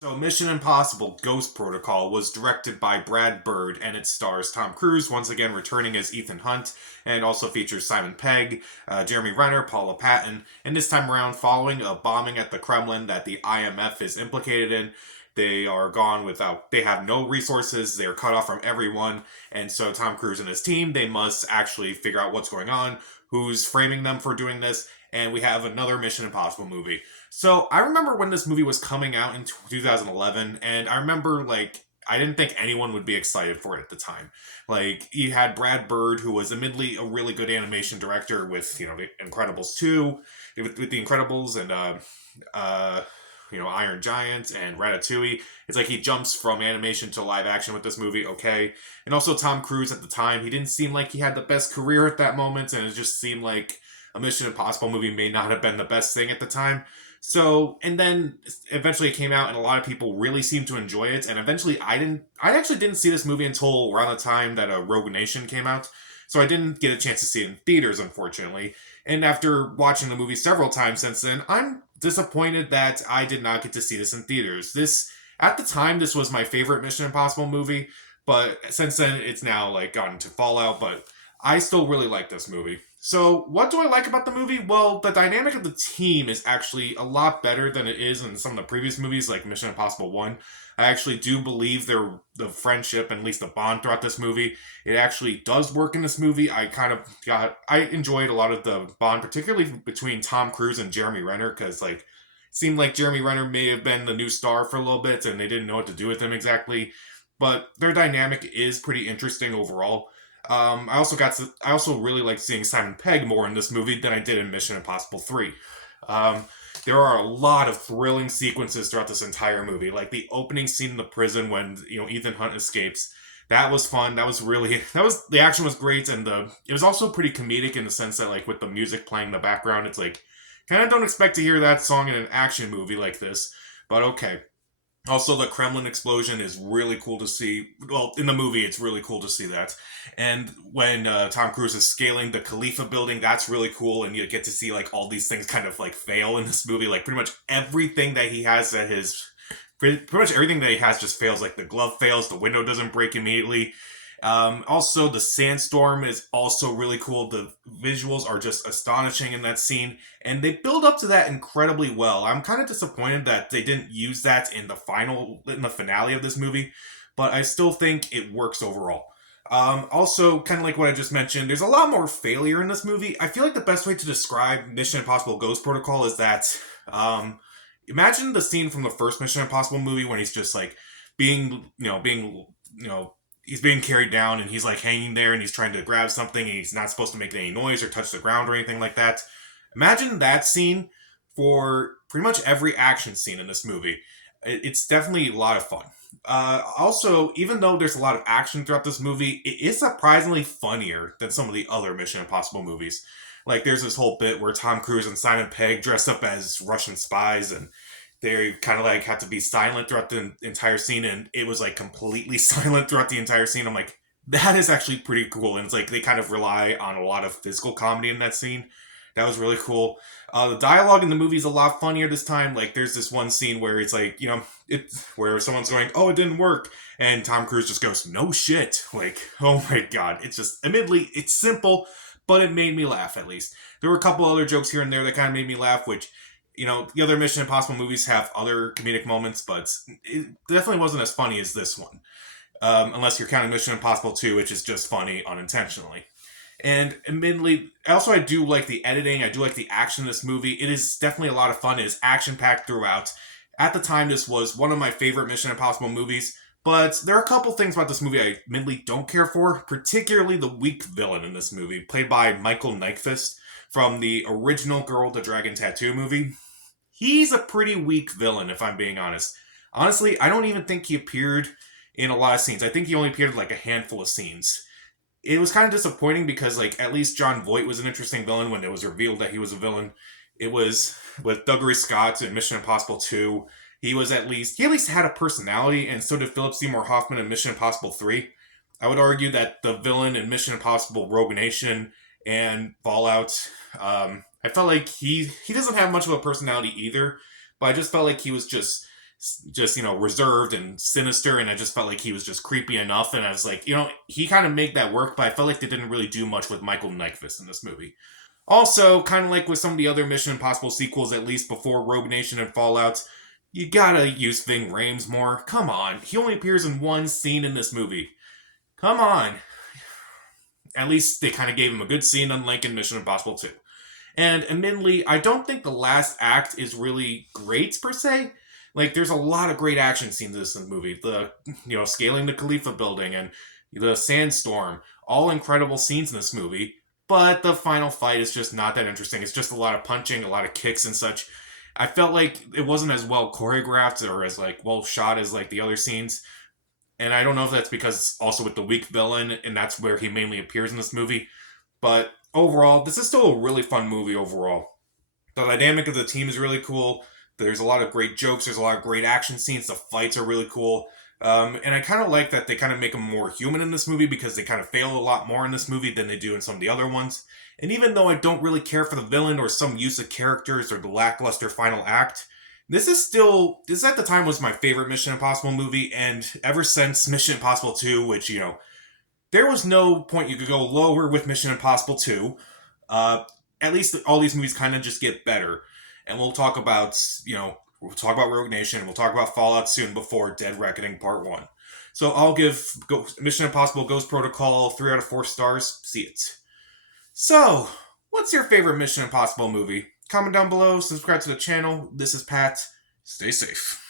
So, Mission Impossible Ghost Protocol was directed by Brad Bird and it stars Tom Cruise, once again returning as Ethan Hunt, and also features Simon Pegg, Jeremy Renner, Paula Patton, and this time around, following a bombing at the Kremlin that the IMF is implicated in. They are gone without, they have no resources, they are cut off from everyone, and so Tom Cruise and his team, they must actually figure out what's going on, who's framing them for doing this, and we have another Mission Impossible movie. So I remember when this movie was coming out in 2011, and I remember I didn't think anyone would be excited for it at the time. Like you had Brad Bird, who was admittedly a really good animation director with The Incredibles 2, with The Incredibles and uh Iron Giant and Ratatouille. It's like he jumps from animation to live action with this movie, okay. And also Tom Cruise at the time, he didn't seem like he had the best career at that moment, and it just seemed like a Mission Impossible movie may not have been the best thing at the time. So, and then eventually it came out, and a lot of people really seemed to enjoy it. And eventually, I didn't. I actually didn't see this movie until around the time that Rogue Nation came out. So I didn't get a chance to see it in theaters, unfortunately. And after watching the movie several times since then, I'm disappointed that I did not get to see this in theaters. This at the time, this was my favorite Mission Impossible movie, but since then, it's now like gotten to Fallout. But I still really like this movie. So, what do I like about the movie? Well, the dynamic of the team is actually a lot better than it is in some of the previous movies, like Mission Impossible 1. I actually do believe the friendship, and at least the bond throughout this movie, it actually does work in this movie. I enjoyed a lot of the bond, particularly between Tom Cruise and Jeremy Renner, because, it seemed like Jeremy Renner may have been the new star for a little bit, and they didn't know what to do with him exactly. But their dynamic is pretty interesting overall. I also really like seeing Simon Pegg more in this movie than I did in Mission Impossible 3. Um, there are a lot of thrilling sequences throughout this entire movie, like the opening scene in the prison when Ethan Hunt escapes. That was fun. That was really that was the action was great, and the it was also pretty comedic in the sense that like with the music playing in the background, it's like kind of don't expect to hear that song in an action movie like this, but okay. Also, the Kremlin explosion is really cool to see. Well, in the movie, it's really cool to see that. And when Tom Cruise is scaling the Khalifa building, that's really cool. And you get to see like all these things kind of like fail in this movie. Like pretty much everything that he has at his, pretty much everything that he has just fails. Like the glove fails, the window doesn't break immediately. Also, the sandstorm is also really cool. The visuals are just astonishing in that scene, and they build up to that incredibly well. I'm kind of disappointed that they didn't use that in the finale of this movie, but I still think it works overall. Also, kind of like what I just mentioned, there's a lot more failure in this movie. I feel like the best way to describe Mission Impossible Ghost Protocol is that, imagine the scene from the first Mission Impossible movie when he's just like being, he's being carried down and he's like hanging there and he's trying to grab something and he's not supposed to make any noise or touch the ground or anything like that. Imagine that scene for pretty much every action scene in this movie. It's definitely a lot of fun. Also, even though there's a lot of action throughout this movie, it is surprisingly funnier than some of the other Mission Impossible movies. Like, there's this whole bit where Tom Cruise and Simon Pegg dress up as Russian spies, and they kind of like have to be silent throughout the entire scene, and it was like completely silent throughout the entire scene. I'm like, that is actually pretty cool, and it's like they kind of rely on a lot of physical comedy in that scene. That was really cool. The dialogue in the movie is a lot funnier this time. Like, there's this one scene where it's like, it where someone's going, "Oh, it didn't work," and Tom Cruise just goes, "No shit!" Like, oh my god, it's just, admittedly, it's simple, but it made me laugh at least. There were a couple other jokes here and there that kind of made me laugh, which the other Mission Impossible movies have other comedic moments, but it definitely wasn't as funny as this one. Unless you're counting Mission Impossible 2, which is just funny unintentionally. And admittedly, also I do like the editing. I do like the action in this movie. It is definitely a lot of fun. It is action packed throughout. At the time, this was one of my favorite Mission Impossible movies. But there are a couple things about this movie I admittedly don't care for, particularly the weak villain in this movie, played by Michael Nyqvist from the original Girl with the Dragon Tattoo movie. He's a pretty weak villain, if I'm being honest. Honestly, I don't even think he appeared in a lot of scenes. I think he only appeared in like a handful of scenes. It was kind of disappointing because like at least John Voight was an interesting villain when it was revealed that he was a villain. It was with Dougray Scott in Mission Impossible 2. He at least had a personality, and so did Philip Seymour Hoffman in Mission Impossible 3. I would argue that the villain in Mission Impossible Rogue Nation and Fallout, I felt like he doesn't have much of a personality either, but I just felt like he was just just, reserved and sinister, and I just felt like he was just creepy enough, and I was like, he kind of made that work, but I felt like they didn't really do much with Michael Nyqvist in this movie. Also, kind of like with some of the other Mission Impossible sequels, at least before Rogue Nation and Fallout, you gotta use Ving Rhames more. Come on, he only appears in one scene in this movie. Come on. At least they kind of gave him a good scene, unlike in Mission Impossible 2. And admittedly, I don't think the last act is really great per se. Like, there's a lot of great action scenes in this movie. The, scaling the Khalifa building and the sandstorm, all incredible scenes in this movie. But the final fight is just not that interesting. It's just a lot of punching, a lot of kicks and such. I felt like it wasn't as well choreographed or as well shot as the other scenes. And I don't know if that's because also with the weak villain, and that's where he mainly appears in this movie. But overall, this is still a really fun movie overall. The dynamic of the team is really cool. There's a lot of great jokes. There's a lot of great action scenes. The fights are really cool. And I kind of like that they kind of make him more human in this movie because they kind of fail a lot more in this movie than they do in some of the other ones. And even though I don't really care for the villain or some use of characters or the lackluster final act, this at the time was my favorite Mission Impossible movie, and ever since Mission Impossible 2, which, there was no point you could go lower with Mission Impossible 2, at least all these movies kind of just get better. And we'll talk about Rogue Nation, we'll talk about Fallout soon before Dead Reckoning Part 1. So I'll give Mission Impossible Ghost Protocol 3 out of 4 stars. See it. So, what's your favorite Mission Impossible movie? Comment down below, subscribe to the channel. This is Pat. Stay safe.